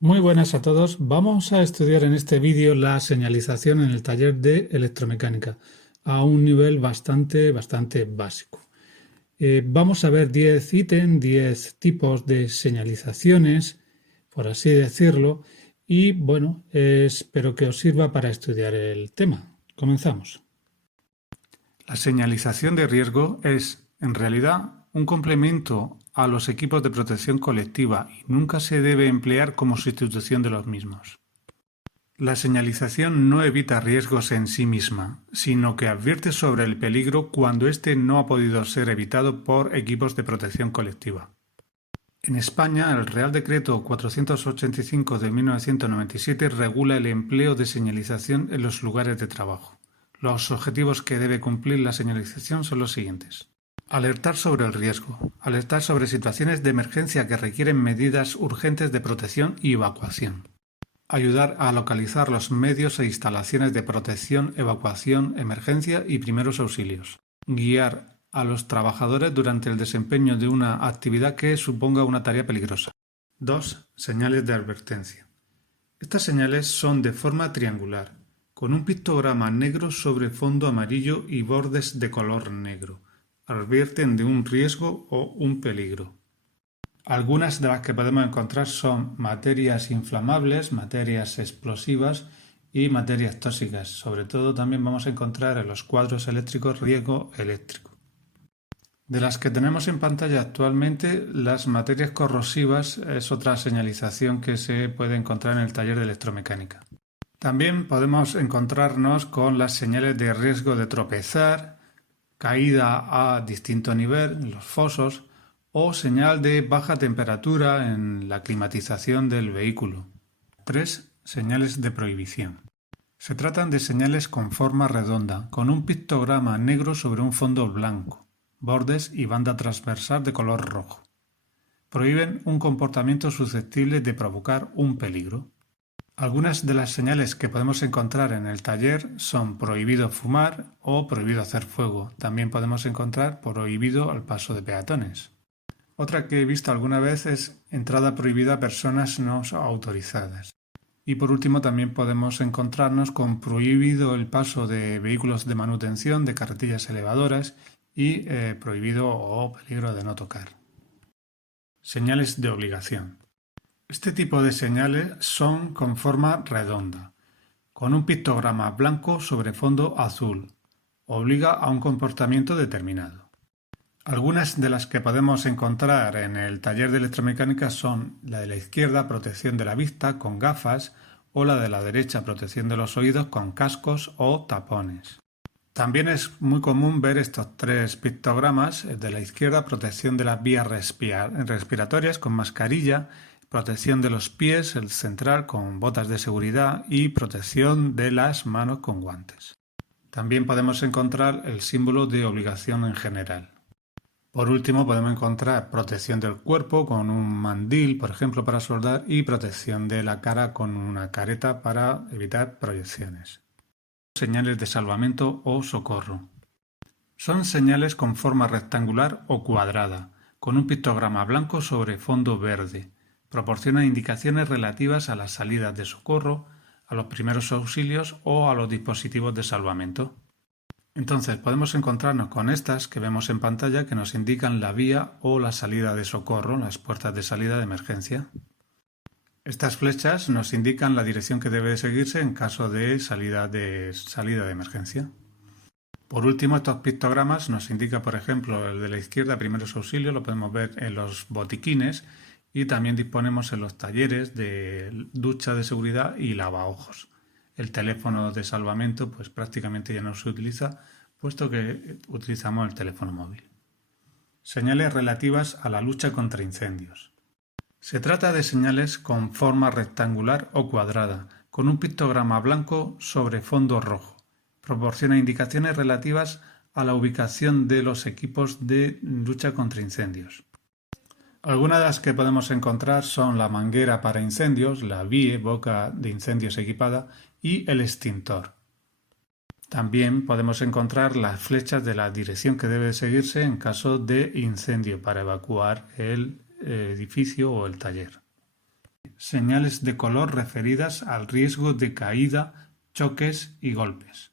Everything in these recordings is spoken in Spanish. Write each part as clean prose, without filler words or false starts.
Muy buenas a todos. Vamos a estudiar en este vídeo la señalización en el taller de electromecánica a un nivel bastante básico. Vamos a ver 10 ítems, 10 tipos de señalizaciones, por así decirlo, y bueno, espero que os sirva para estudiar el tema. Comenzamos. La señalización de riesgo es, en realidad, un complemento a los equipos de protección colectiva y nunca se debe emplear como sustitución de los mismos. La señalización no evita riesgos en sí misma, sino que advierte sobre el peligro cuando éste no ha podido ser evitado por equipos de protección colectiva. En España, el Real Decreto 485 de 1997 regula el empleo de señalización en los lugares de trabajo. Los objetivos que debe cumplir la señalización son los siguientes. Alertar sobre el riesgo. Alertar sobre situaciones de emergencia que requieren medidas urgentes de protección y evacuación. Ayudar a localizar los medios e instalaciones de protección, evacuación, emergencia y primeros auxilios. Guiar a los trabajadores durante el desempeño de una actividad que suponga una tarea peligrosa. 2. Señales de advertencia. Estas señales son de forma triangular, con un pictograma negro sobre fondo amarillo y bordes de color negro. Advierten de un riesgo o un peligro. Algunas de las que podemos encontrar son materias inflamables, materias explosivas y materias tóxicas. Sobre todo también vamos a encontrar en los cuadros eléctricos riesgo eléctrico. De las que tenemos en pantalla actualmente, las materias corrosivas es otra señalización que se puede encontrar en el taller de electromecánica. También podemos encontrarnos con las señales de riesgo de tropezar, caída a distinto nivel, en los fosos, o señal de baja temperatura en la climatización del vehículo. 3. Señales de prohibición. Se tratan de señales con forma redonda, con un pictograma negro sobre un fondo blanco, bordes y banda transversal de color rojo. Prohíben un comportamiento susceptible de provocar un peligro. Algunas de las señales que podemos encontrar en el taller son prohibido fumar o prohibido hacer fuego. También podemos encontrar prohibido al paso de peatones. Otra que he visto alguna vez es entrada prohibida a personas no autorizadas. Y por último también podemos encontrarnos con prohibido el paso de vehículos de manutención, de carretillas elevadoras y prohibido o peligro de no tocar. Señales de obligación. Este tipo de señales son con forma redonda, con un pictograma blanco sobre fondo azul. Obliga a un comportamiento determinado. Algunas de las que podemos encontrar en el taller de electromecánica son la de la izquierda, protección de la vista con gafas, o la de la derecha, protección de los oídos con cascos o tapones. También es muy común ver estos tres pictogramas. De la izquierda, protección de las vías respiratorias con mascarilla, protección de los pies, el central con botas de seguridad y protección de las manos con guantes. También podemos encontrar el símbolo de obligación en general. Por último, podemos encontrar protección del cuerpo con un mandil, por ejemplo, para soldar, y protección de la cara con una careta para evitar proyecciones. Señales de salvamento o socorro. Son señales con forma rectangular o cuadrada, con un pictograma blanco sobre fondo verde. Proporcionan indicaciones relativas a las salidas de socorro, a los primeros auxilios o a los dispositivos de salvamento. Entonces podemos encontrarnos con estas que vemos en pantalla que nos indican la vía o la salida de socorro, las puertas de salida de emergencia. Estas flechas nos indican la dirección que debe seguirse en caso de salida de emergencia. Por último, estos pictogramas nos indican, por ejemplo, el de la izquierda, primeros auxilios, lo podemos ver en los botiquines y también disponemos en los talleres de ducha de seguridad y lavaojos. El teléfono de salvamento pues prácticamente ya no se utiliza, puesto que utilizamos el teléfono móvil. Señales relativas a la lucha contra incendios. Se trata de señales con forma rectangular o cuadrada, con un pictograma blanco sobre fondo rojo. Proporciona indicaciones relativas a la ubicación de los equipos de lucha contra incendios. Algunas de las que podemos encontrar son la manguera para incendios, la BIE, boca de incendios equipada, y el extintor. También podemos encontrar las flechas de la dirección que debe seguirse en caso de incendio para evacuar el edificio o el taller. Señales de color referidas al riesgo de caída, choques y golpes.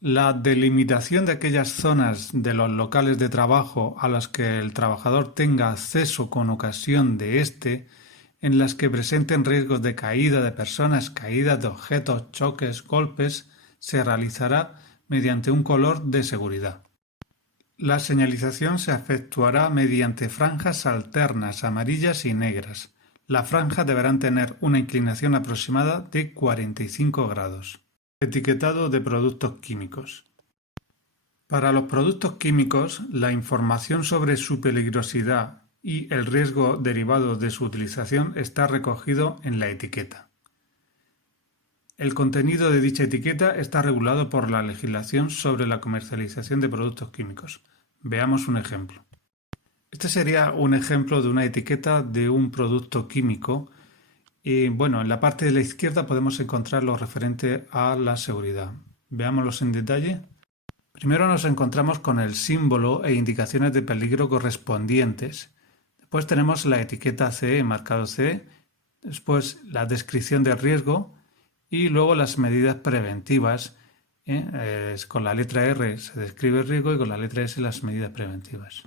La delimitación de aquellas zonas de los locales de trabajo a las que el trabajador tenga acceso con ocasión de éste, en las que presenten riesgos de caída de personas, caídas de objetos, choques, golpes, se realizará mediante un color de seguridad. La señalización se efectuará mediante franjas alternas amarillas y negras. Las franjas deberán tener una inclinación aproximada de 45 grados. Etiquetado de productos químicos. Para los productos químicos, la información sobre su peligrosidad y el riesgo derivado de su utilización está recogido en la etiqueta. El contenido de dicha etiqueta está regulado por la legislación sobre la comercialización de productos químicos. Veamos un ejemplo. Este sería un ejemplo de una etiqueta de un producto químico. Y bueno, en la parte de la izquierda podemos encontrar lo referente a la seguridad. Veámoslos en detalle. Primero nos encontramos con el símbolo e indicaciones de peligro correspondientes. Después tenemos la etiqueta CE, marcado CE. Después la descripción del riesgo y luego las medidas preventivas. Con la letra R se describe el riesgo y con la letra S las medidas preventivas.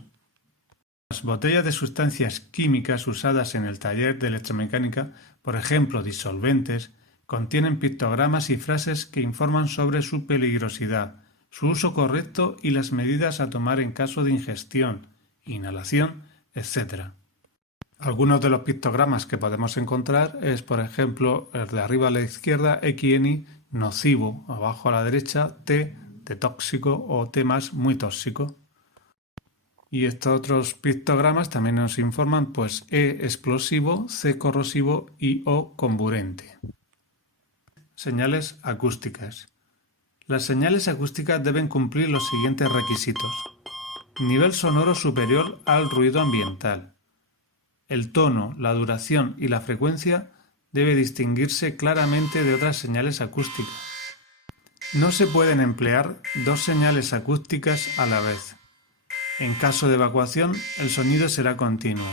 Las botellas de sustancias químicas usadas en el taller de electromecánica, por ejemplo disolventes, contienen pictogramas y frases que informan sobre su peligrosidad, su uso correcto y las medidas a tomar en caso de ingestión, inhalación, etc. Algunos de los pictogramas que podemos encontrar es, por ejemplo, el de arriba a la izquierda, XN, nocivo, abajo a la derecha, T, de tóxico o T+, muy tóxico. Y estos otros pictogramas también nos informan pues E, explosivo, C, corrosivo y O, comburente. Señales acústicas. Las señales acústicas deben cumplir los siguientes requisitos. Nivel sonoro superior al ruido ambiental. El tono, la duración y la frecuencia debe distinguirse claramente de otras señales acústicas. No se pueden emplear dos señales acústicas a la vez. En caso de evacuación, el sonido será continuo.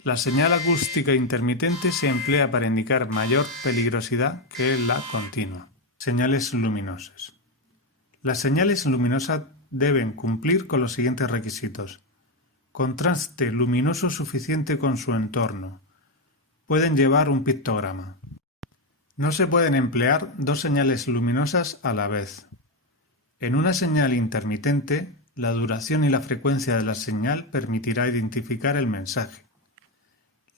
La señal acústica intermitente se emplea para indicar mayor peligrosidad que la continua. Señales luminosas. Las señales luminosas deben cumplir con los siguientes requisitos. Contraste luminoso suficiente con su entorno. Pueden llevar un pictograma. No se pueden emplear dos señales luminosas a la vez. En una señal intermitente, la duración y la frecuencia de la señal permitirá identificar el mensaje.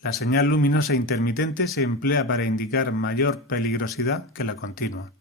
La señal luminosa intermitente se emplea para indicar mayor peligrosidad que la continua.